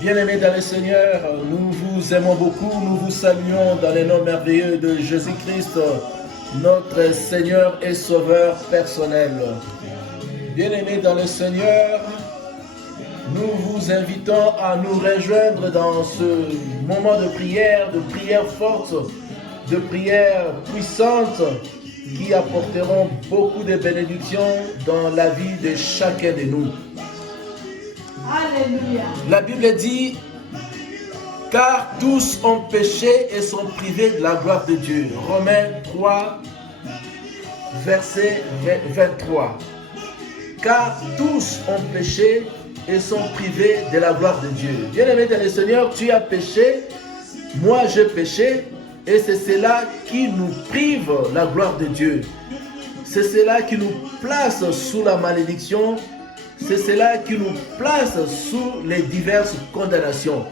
Bien-aimés dans le Seigneur, nous vous aimons beaucoup, nous vous saluons dans le nom merveilleux de Jésus-Christ, notre Seigneur et Sauveur personnel. Bien-aimés dans le Seigneur, nous vous invitons à nous rejoindre dans ce moment de prière forte, de prière puissante, qui apporteront beaucoup de bénédictions dans la vie de chacun de nous. Alléluia. La Bible dit, car tous ont péché et sont privés de la gloire de Dieu. Romains 3, verset 23. Car tous ont péché et sont privés de la gloire de Dieu. Bien-aimé dans le Seigneur, tu as péché, moi j'ai péché, et c'est cela qui nous prive la gloire de Dieu. C'est cela qui nous place sous la malédiction. C'est cela qui nous place sous les diverses condamnations.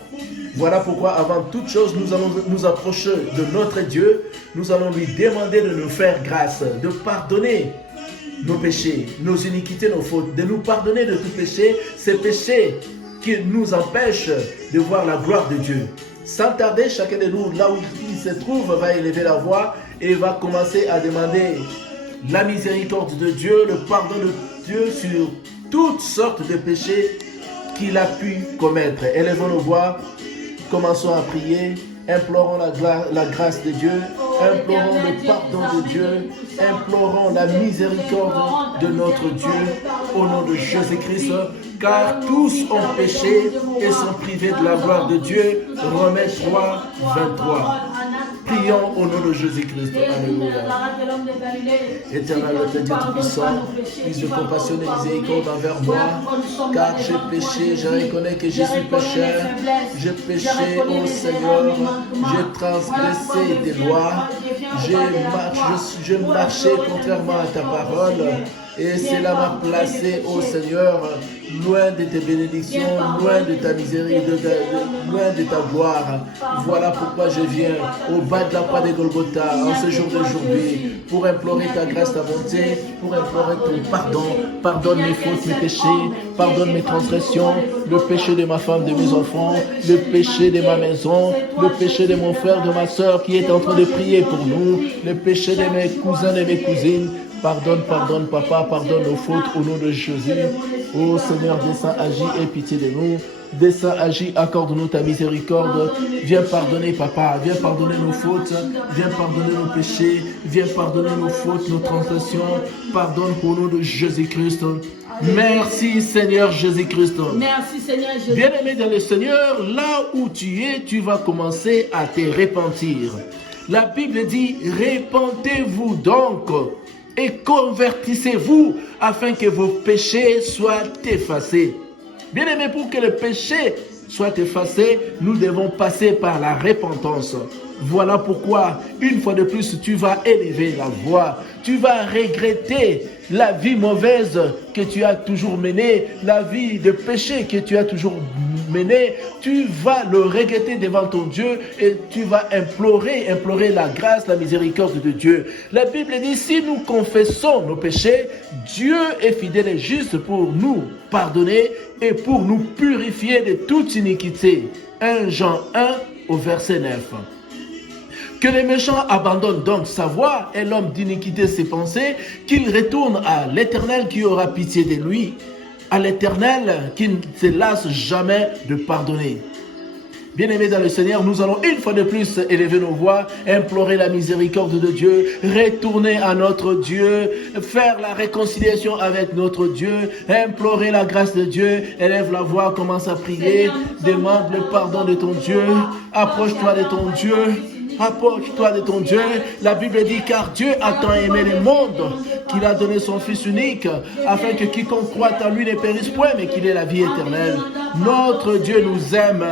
Voilà pourquoi, avant toute chose, nous allons nous approcher de notre Dieu. Nous allons lui demander de nous faire grâce, de pardonner nos péchés, nos iniquités, nos fautes, de nous pardonner de tout péché, ces péchés qui nous empêchent de voir la gloire de Dieu. Sans tarder, chacun de nous, là où il se trouve, va élever la voix et va commencer à demander la miséricorde de Dieu, le pardon de Dieu sur toutes sortes de péchés qu'il a pu commettre. Élevons nos voix, commençons à prier, implorons la grâce de Dieu, implorons le pardon de Dieu, implorons la miséricorde de notre Dieu au nom de Jésus-Christ, car tous ont péché et sont privés de la gloire de Dieu. Romains 3, 23. Prions au nom de Jésus-Christ. Alléluia. Éternel Père Dieu Tout-Puissant, plus de compassion et miséricorde envers moi, car j'ai péché, je reconnais que je suis pécheur. J'ai péché, ô Seigneur, j'ai transgressé tes lois, je marchais contrairement à ta parole. Et cela m'a placé, ô Seigneur, loin de tes bénédictions, loin de ta miséricorde, loin de ta gloire. Voilà pourquoi je viens au bas de la croix de Golgotha en ce jour d'aujourd'hui pour implorer ta grâce, ta bonté, pour implorer ton pardon. Pardonne mes fautes, mes péchés, pardonne mes transgressions, le péché de ma femme, de mes enfants, le péché de ma maison, le péché de mon frère, de ma soeur qui est en train de prier pour nous, le péché de mes cousins et mes cousines. Pardonne, pardonne, papa, pardonne nos fautes au nom de Jésus. Ô Seigneur, descends, agis, aie pitié de nous. Descends, agis, accorde-nous ta miséricorde. Viens pardonner, papa, viens pardonner nos fautes, viens pardonner nos péchés, viens pardonner nos fautes, nos transgressions. Pardonne au nom de Jésus-Christ. Merci Seigneur Jésus-Christ. Merci Seigneur Jésus. Bien-aimé dans le Seigneur, là où tu es, tu vas commencer à te repentir. La Bible dit, repentez-vous donc et convertissez-vous afin que vos péchés soient effacés. Bien-aimé, pour que le péché soit effacé, nous devons passer par la repentance. Voilà pourquoi, une fois de plus, tu vas élever la voix. Tu vas regretter la vie mauvaise que tu as toujours menée, la vie de péché que tu as toujours menée. Tu vas le regretter devant ton Dieu et tu vas implorer la grâce, la miséricorde de Dieu. La Bible dit, si nous confessons nos péchés, Dieu est fidèle et juste pour nous pardonner et pour nous purifier de toute iniquité. 1 Jean 1 au verset 9. Que les méchants abandonnent donc sa voie et l'homme d'iniquité ses pensées, qu'il retourne à l'Éternel qui aura pitié de lui, à l'Éternel qui ne se lasse jamais de pardonner. Bien-aimés dans le Seigneur, nous allons une fois de plus élever nos voix, implorer la miséricorde de Dieu, retourner à notre Dieu, faire la réconciliation avec notre Dieu, implorer la grâce de Dieu. Élève la voix, commence à prier, demande le pardon de ton Dieu, approche-toi de ton Dieu. Approche-toi de ton Dieu. La Bible dit, car Dieu a tant aimé le monde qu'il a donné son Fils unique, afin que quiconque croit en lui ne périsse point, mais qu'il ait la vie éternelle. Notre Dieu nous aime.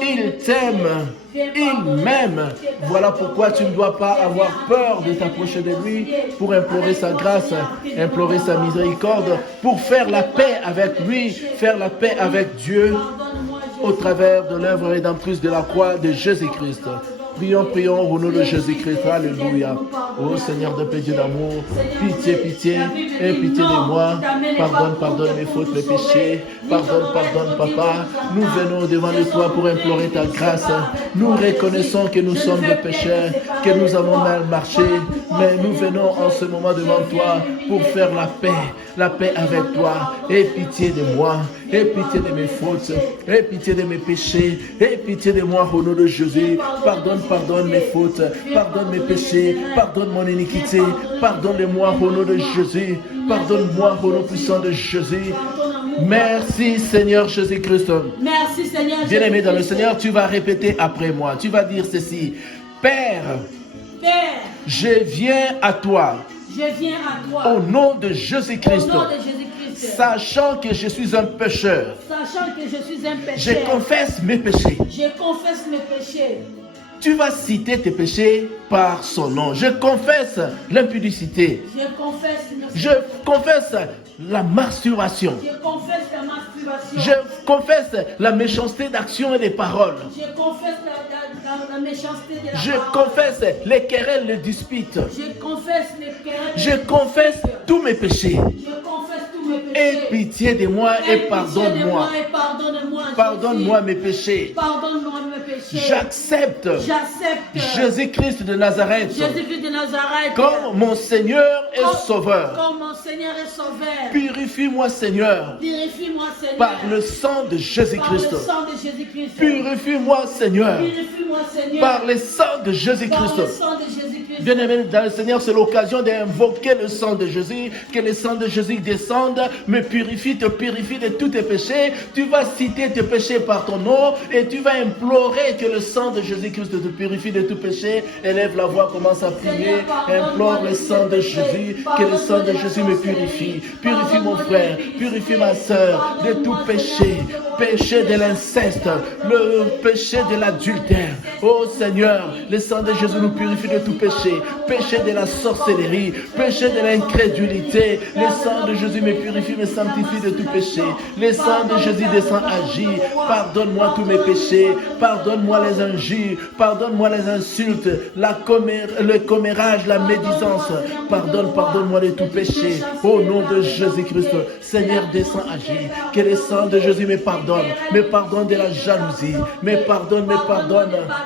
Il t'aime. Il m'aime. Voilà pourquoi tu ne dois pas avoir peur de t'approcher de lui pour implorer sa grâce, implorer sa miséricorde, pour faire la paix avec lui, faire la paix avec Dieu au travers de l'œuvre rédemptrice de la croix de Jésus-Christ. Prions, prions au nom de Jésus-Christ. Alléluia. Oh Seigneur de paix, Dieu d'amour, pitié, pitié, et pitié de moi. Pardonne, pardonne mes fautes, mes péchés. Pardonne, pardonne, Papa. Nous venons devant de toi pour implorer ta grâce. Nous reconnaissons que nous sommes des pécheurs, que nous avons mal marché, mais nous venons en ce moment devant toi pour faire la paix avec toi. Aie pitié de moi, aie pitié de mes fautes, aie pitié de mes péchés, aie pitié de moi au nom de Jésus. Pardonne, pardonne mes fautes, pardonne mes péchés, pardonne mon iniquité, pardonne-moi au nom de Jésus, pardonne-moi au nom puissant de Jésus. Merci Seigneur Jésus-Christ. Merci Seigneur. Bien-aimé dans le Seigneur, tu vas répéter après moi. Tu vas dire ceci. Père, je viens à toi. Je viens à toi. Au nom de Jésus-Christ. Au nom de Jésus-Christ. Sachant que je suis un pécheur. Sachant que je suis un pécheur. Je confesse mes péchés. Je confesse mes péchés. Tu vas citer tes péchés par son nom. Je confesse l'impudicité. Je confesse la masturbation. Je confesse la masturbation. Je confesse la méchanceté d'action et des paroles. Je confesse la méchanceté de la Je parole. confesse les querelles, les disputes. Je confesse les querelles. Je confesse tous mes péchés. Je confesse tous mes péchés. Aie pitié de moi et pardonne-moi. Pardonne-moi mes péchés. Pardonne-moi mes péchés. J'accepte Jésus-Christ de Nazareth comme mon Seigneur et Sauveur. Comme mon Seigneur et Sauveur. Purifie-moi Seigneur. Purifie-moi Seigneur. Par le sang de Jésus-Christ. Par le sang de Jésus-Christ. Purifie-moi Seigneur. Purifie-moi Seigneur. Par le sang de Jésus-Christ. Par le sang de Jésus-Christ. Bien-aimé dans le Seigneur, c'est l'occasion d'invoquer le sang de Jésus. Que le sang de Jésus descende, me purifie, te purifie de tous tes péchés. Tu vas citer tes péchés par ton nom et tu vas implorer que le sang de Jésus-Christ te purifie de tout péché. Élève la voix, commence à prier. Implore le sang de Jésus. Que le sang de Jésus me purifie. Purifie mon frère, purifie ma soeur de tout péché. Péché de l'inceste, le péché de l'adultère. Oh Seigneur, le sang de Jésus nous purifie de tout péché. Péché de la sorcellerie, péché de l'incrédulité. Le sang de Jésus me purifie, me sanctifie de tout péché. Le sang de Jésus descend, agit. Pardonne-moi tous mes péchés. Pardonne-moi les injures. Pardonne-moi les insultes, le commérage, la médisance. Pardonne-moi de tout péché. Au nom de Jésus-Christ, Seigneur, descend, agit. Que le sang de Jésus me pardonne de la jalousie, me pardonne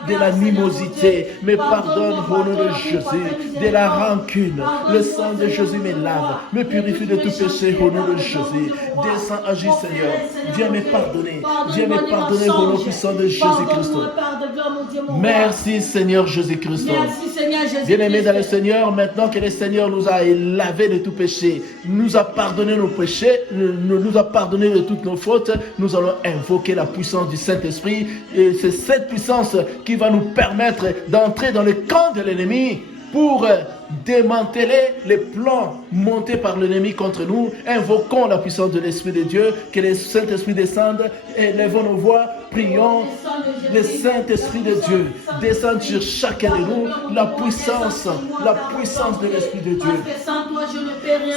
de l'animosité, me pardonne au nom de Jésus, de la rancune. Le sang de Jésus me lave, me purifie de tout péché au nom de Jésus. Descends, agis Seigneur, viens me pardonner au nom puissant de Jésus-Christ. Merci Seigneur Jésus-Christ. Bien-aimé dans le Seigneur, maintenant que le Seigneur nous a lavé de tout péché, nous a pardonné nos péchés, nous a pardonné de toutes nos fautes, nous allons invoquer la puissance du Saint-Esprit. Et c'est cette puissance qui va nous permettre d'entrer dans le camp de l'ennemi pour démanteler les plans montés par l'ennemi contre nous. Invoquons la puissance de l'Esprit de Dieu, que le Saint-Esprit descende, élevons nos voix, prions. Le Saint-Esprit de Dieu descend sur chacun de nous, la puissance de l'Esprit de Dieu.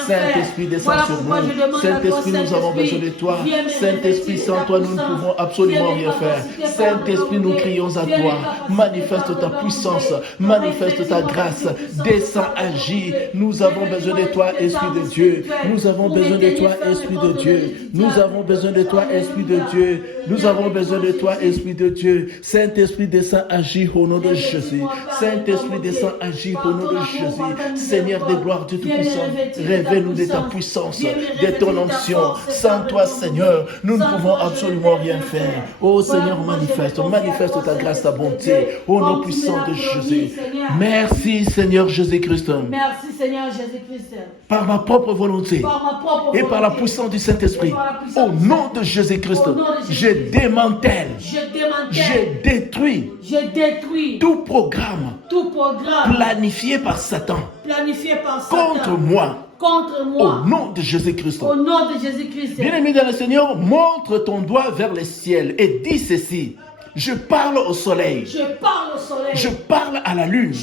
Saint-Esprit descend sur nous. Saint-Esprit, nous avons besoin de toi. Saint-Esprit, sans toi, nous ne pouvons absolument rien faire. Saint-Esprit, nous crions à toi. Manifeste ta puissance, manifeste ta grâce, descends, agis. Nous avons besoin de toi, Esprit de Dieu. Nous avons besoin de toi, Esprit de Dieu. Nous avons besoin de toi, Esprit de Dieu. Nous avons besoin de toi, Esprit de Dieu. Saint-Esprit, descend, agis au nom de Jésus. Saint-Esprit, descend, agis au nom de Jésus. Seigneur de gloire, Dieu Tout-Puissant, révèle-nous de ta puissance, de ton onction. Sans toi, Seigneur, nous ne pouvons absolument rien faire. Oh Seigneur, manifeste ta grâce, ta bonté, au nom puissant de Jésus. Merci Seigneur Jésus-Christ. Merci Seigneur Jésus-Christ. Par ma propre volonté et par la puissance du Saint-Esprit, au nom de Jésus-Christ, je démantèle, je détruis tout programme planifié par Satan contre moi. Au nom de Jésus-Christ. Bien-aimé dans le Seigneur, montre ton doigt vers le ciel et dis ceci. Je parle au soleil. Je parle à la lune.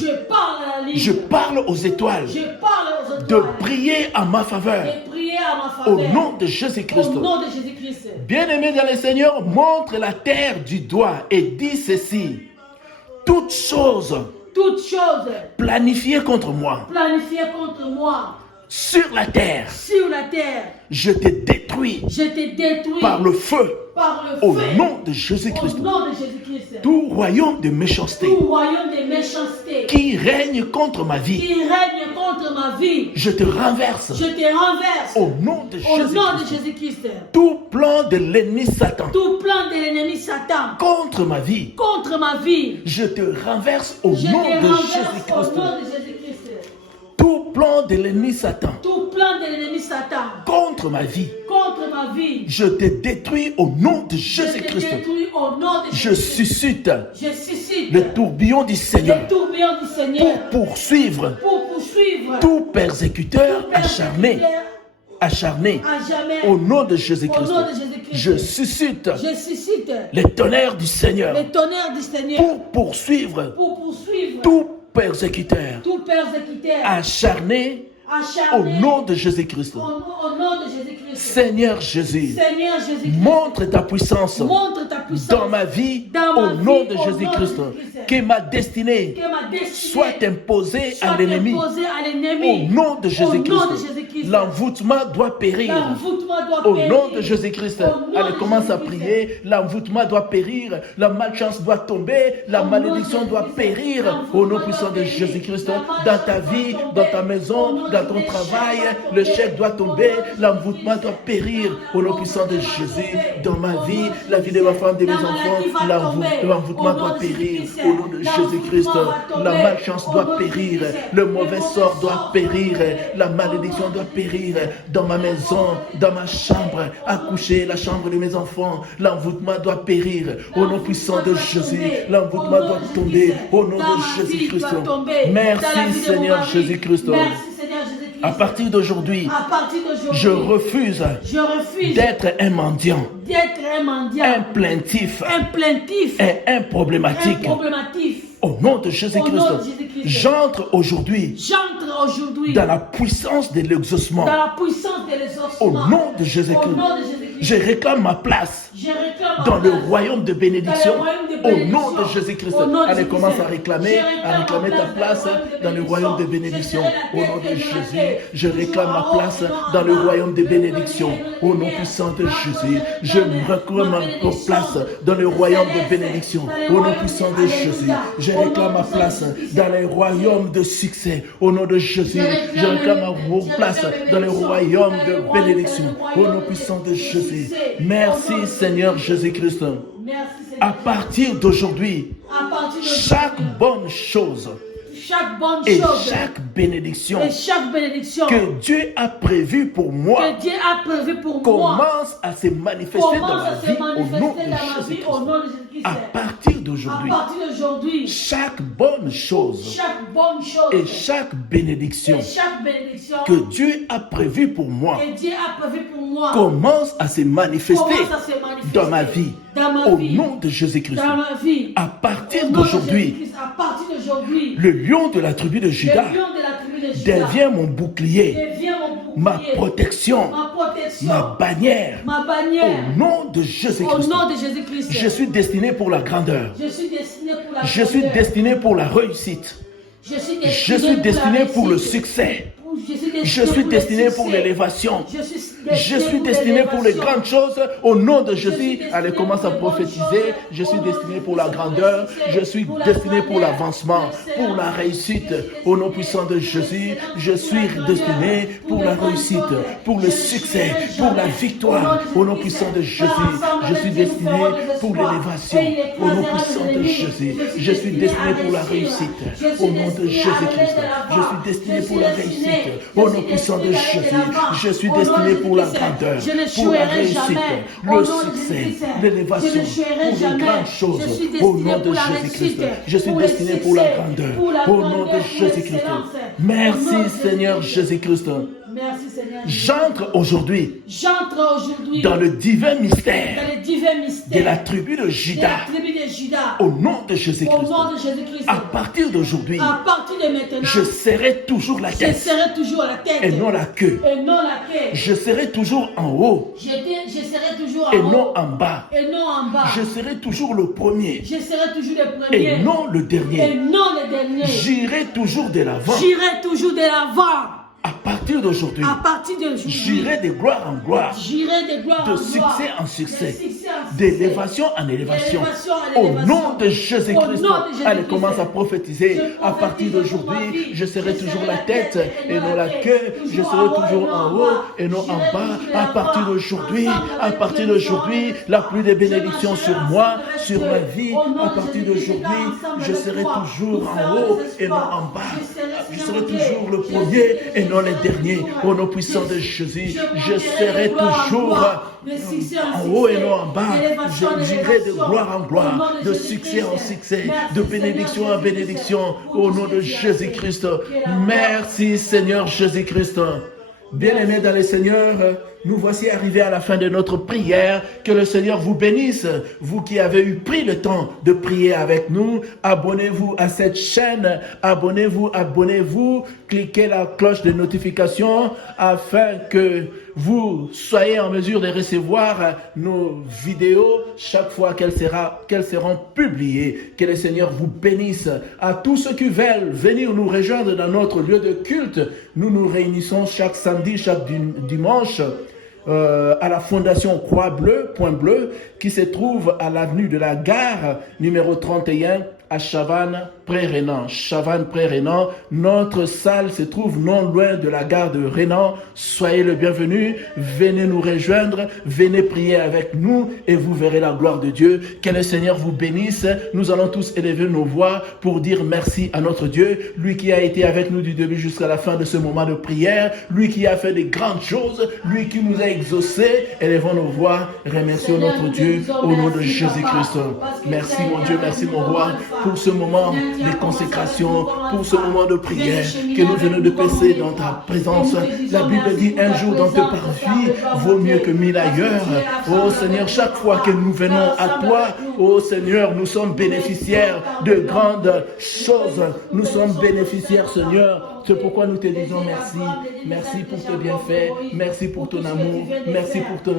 Je parle aux étoiles. De prier en ma faveur. Au nom de Jésus-Christ. Bien-aimé dans le Seigneur, montre la terre du doigt et dis ceci. toutes choses toutes choses planifiées contre moi planifiées contre moi sur la terre, sur la terre, je te détruis je te détruis par le feu par le au feu. nom de Au Jésus-Christ. nom de Jésus-Christ. Tout royaume de méchanceté Tout royaume de méchanceté qui règne contre ma vie, qui règne contre ma vie, je te renverse je te renverse au nom de au nom de Jésus-Christ. Jésus-Christ. Tout plan de l'ennemi Satan Tout plan de l'ennemi Satan contre ma vie, contre ma vie, je te renverse au je nom te de renverse Jésus-Christ. au nom de Jésus-Christ. Tout plan de l'ennemi Satan Tout plan de l'ennemi Satan contre ma vie, contre ma vie, je te détruis au nom de je te Jésus-Christ. détruis au nom de Je Jésus-Christ. suscite Je suscite le tourbillon du Seigneur le tourbillon du Seigneur pour poursuivre pour poursuivre tout persécuteur tout acharné, persécuteur acharné à jamais au nom de au Jésus-Christ. nom de Jésus-Christ. Je suscite Je suscite les tonnerres du Seigneur le tonnerre du Seigneur pour poursuivre pour poursuivre tout persécuteur tout persécuteur acharné au acharné nom de Jésus-Christ. au nom de Jésus-Christ. Seigneur Jésus, Seigneur Jésus-Christ, montre ta puissance montre ta puissance dans ma vie dans au ma nom vie, de au nom de Jésus-Christ. Jésus-Christ. Que ma destinée que ma destinée soit imposée soit à l'ennemi imposée à au l'ennemi nom de au nom de Jésus-Christ. Jésus-Christ. L'envoûtement doit périr. L'envoûtement doit Au périr. nom de Jésus-Christ, Au nom allez, de commence à Jésus-Christ. prier. L'envoûtement doit périr. La malchance doit tomber. La Au nom malédiction de doit Jésus-Christ. périr. L'envoûtement Au nom doit puissant de périr. Jésus-Christ, La dans malchance ta doit vie, tomber. dans ta Au maison, nom dans de ton Jésus-Christ. travail, Doit le tomber. chèque doit Au tomber. nom de L'envoûtement Jésus-Christ. doit périr. Au nom puissant de Jésus, dans ma Au vie, nom de la vie de ma femme, de mes La enfants, maladie va tomber. l'envoûtement Au nom doit de périr. Jésus-Christ. Au nom de Jésus-Christ, L'envoûtement va tomber. la malchance Au doit nom de périr. Jésus-Christ. Le mauvais sort doit périr. La malédiction doit périr. Dans ma maison, dans ma chambre, à coucher, la chambre de mes enfants, l'envoûtement doit périr. Au nom puissant de Jésus, l'envoûtement doit tomber. Au nom de Jésus-Christ. Merci Seigneur Jésus-Christ. Merci Seigneur Jésus-Christ. À partir d'aujourd'hui, À partir d'aujourd'hui, je refuse je refuse d'être un mendiant, d'être un mendiant, un plaintif un plaintif, et un un problématique. problématique. Au nom de Au nom Jésus-Christ, de Jésus-Christ. j'entre aujourd'hui J'entre aujourd'hui dans la puissance de l'exaucement. dans la puissance de l'exaucement. Au nom de Au Jésus-Christ, nom de Jésus-Christ. je réclame ma place Je réclame dans ma le place royaume de bénédiction. dans le royaume de Au bénédiction. nom de Jésus-Christ, Au nom de allez, Jésus-Christ. commence à réclamer Je réclame ma ta place dans le royaume de bénédiction. Au nom de Jésus, je réclame ma place dans le royaume de bénédiction. Au nom puissant de Jésus, je réclame ma place dans le royaume de bénédiction. Au nom puissant de Jésus, je réclame ma place dans le royaume de succès. Au nom de Jésus, je réclame ma place dans le royaume de bénédiction. Au nom puissant de Jésus. Merci Seigneur Jésus-Christ. Merci À Seigneur. partir d'aujourd'hui, À partir de chaque bonne chose chaque bonne et chose chaque bénédiction et chaque bénédiction que Dieu a prévue pour moi que Dieu a prévu pour moi commence à se manifester dans commence ma à se vie au nom manifester de dans ma vie Jésus-Christ. au nom de Jésus-Christ. À partir À d'aujourd'hui, partir d'aujourd'hui, chaque bonne chose chaque bonne chose et chaque bénédiction et chaque bénédiction que Dieu a prévue pour moi que Dieu a prévu pour moi commence à se manifester commence à se manifester dans ma vie dans ma au vie, nom de Jésus-Christ. dans ma vie. À partir Au nom de d'aujourd'hui, Jésus-Christ, à partir d'aujourd'hui, le lion de la tribu de le Juda lion de la tribu de Juda devient mon bouclier, devient mon ma bouclier, protection, ma protection, ma bannière. ma bannière. Au nom de Au Jésus-Christ, nom de Jésus-Christ, je suis destiné pour la grandeur. je suis destiné pour la Je suis grandeur. destiné pour la réussite. Je suis Je suis destiné pour le succès. succès. Je suis destiné pour l'élévation. Je suis destiné pour les grandes choses. Au nom de Jésus, allez, commence à prophétiser. Je suis destiné pour la grandeur. Je suis destiné pour l'avancement, pour la réussite. Au nom puissant de Jésus, je suis destiné pour la réussite, pour le succès, pour la victoire. Au nom puissant de Jésus, je suis destiné pour l'élévation. Au nom puissant de Jésus, je suis destiné pour la réussite. Au nom de Jésus-Christ, je suis destiné pour la réussite. Au nom puissant de Jésus, je suis destiné pour la grandeur, pour la réussite, le succès, l'élévation, pour les grandes choses. Au nom de Jésus-Christ, je suis destiné pour la grandeur. Au nom de Jésus-Christ. Merci Seigneur Jésus-Christ. Merci Seigneur. J'entre aujourd'hui J'entre aujourd'hui dans le divin mystère dans les divers de mystères la tribu de de Juda. la tribu de Judas. Au nom de Au Jésus-Christ. nom de Jésus-Christ. À partir d'aujourd'hui, À partir de maintenant, je serai toujours la je tête serai toujours la tête et non la queue. et non la queue. Je serai toujours en haut Je serai toujours en et haut non en bas. et non en bas. Je serai toujours le premier Je serai toujours le et premier non le et dernier. non le dernier. J'irai toujours de l'avant. J'irai toujours de l'avant. À partir d'aujourd'hui, À partir d'aujourd'hui, j'irai de gloire en gloire, j'irai de gloire de en succès gloire, en succès, de succès en succès, d'élévation en élévation. d'élévation en Au élévation. nom de Au Jésus-Christ, nom de Jésus-Christ. allez, commence à prophétiser. Je À partir prophétise d'aujourd'hui, pour ma vie. je serai Je toujours serai la tête et non la queue. Je serai toujours en haut et non en bas. À partir d'aujourd'hui, à partir d'aujourd'hui, la pluie des bénédictions sur moi, sur ma vie. À partir d'aujourd'hui, je serai toujours en haut et non en bas. Je serai toujours le premier et non le dernier. Au nom puissant de Jésus, je serai toujours en haut et non en bas. J'irai de gloire en gloire, de succès en succès, de bénédiction en bénédiction. Au nom de Jésus-Christ. Merci Seigneur Jésus-Christ. Bien-aimés dans le Seigneur, nous voici arrivés à la fin de notre prière. Que le Seigneur vous bénisse. Vous qui avez eu pris le temps de prier avec nous, abonnez-vous à cette chaîne. Abonnez-vous. Cliquez la cloche de notification afin que vous soyez en mesure de recevoir nos vidéos chaque fois qu'elles seront publiées. Que le Seigneur vous bénisse. À tous ceux qui veulent venir nous rejoindre dans notre lieu de culte, nous nous réunissons chaque samedi, chaque dimanche à la Fondation Croix Bleue, Point Bleu, qui se trouve à l'avenue de la Gare, numéro 31, à Chavannes-Près-Rénan. Chavannes-Près-Rénan. Notre salle se trouve non loin de la gare de Rénan. Soyez le bienvenu. Venez nous rejoindre. Venez prier avec nous et vous verrez la gloire de Dieu. Que le Seigneur vous bénisse. Nous allons tous élever nos voix pour dire merci à notre Dieu. Lui qui a été avec nous du début jusqu'à la fin de ce moment de prière. Lui qui a fait des grandes choses. Lui qui nous a exaucés. Élevons nos voix. Remercions notre Dieu au nom de Jésus-Christ. Merci mon Dieu. Merci mon roi. Pour ce moment de consécration, pour ce moment de prière que nous venons de passer dans ta présence. La Bible dit un jour dans tes parvis vaut mieux que 1000 ailleurs. Oh Seigneur, chaque fois que nous venons à toi, oh Seigneur, nous sommes bénéficiaires de grandes choses. Nous sommes bénéficiaires, Seigneur. C'est pourquoi nous te disons merci. Merci pour tes bienfaits. Merci pour ton amour. Merci pour ton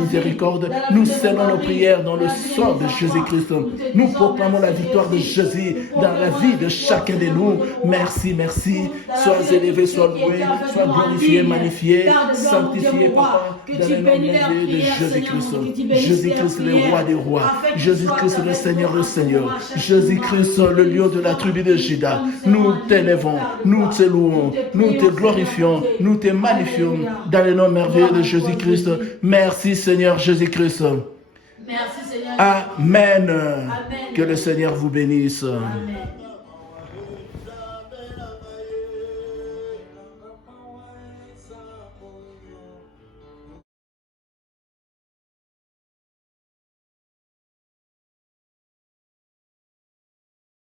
miséricorde. Nous scellons nos prières dans le sang de Jésus-Christ. Nous proclamons la victoire de Jésus dans la vie de chacun de nous. Merci, merci. Sois élevé, sois loué, sois glorifié, magnifié, sanctifié, Papa, dans le nom merveilleux de Jésus-Christ. Jésus-Christ, le roi des rois. Jésus-Christ, le Seigneur des seigneurs. Jésus-Christ, le lion de la tribu de Juda. Nous t'élevons, nous te louons, nous te glorifions, nous te magnifions dans le nom merveilleux de Jésus-Christ. Merci, Seigneur Jésus-Christ. Merci Seigneur. Amen. Amen. Que le Seigneur vous bénisse. Amen.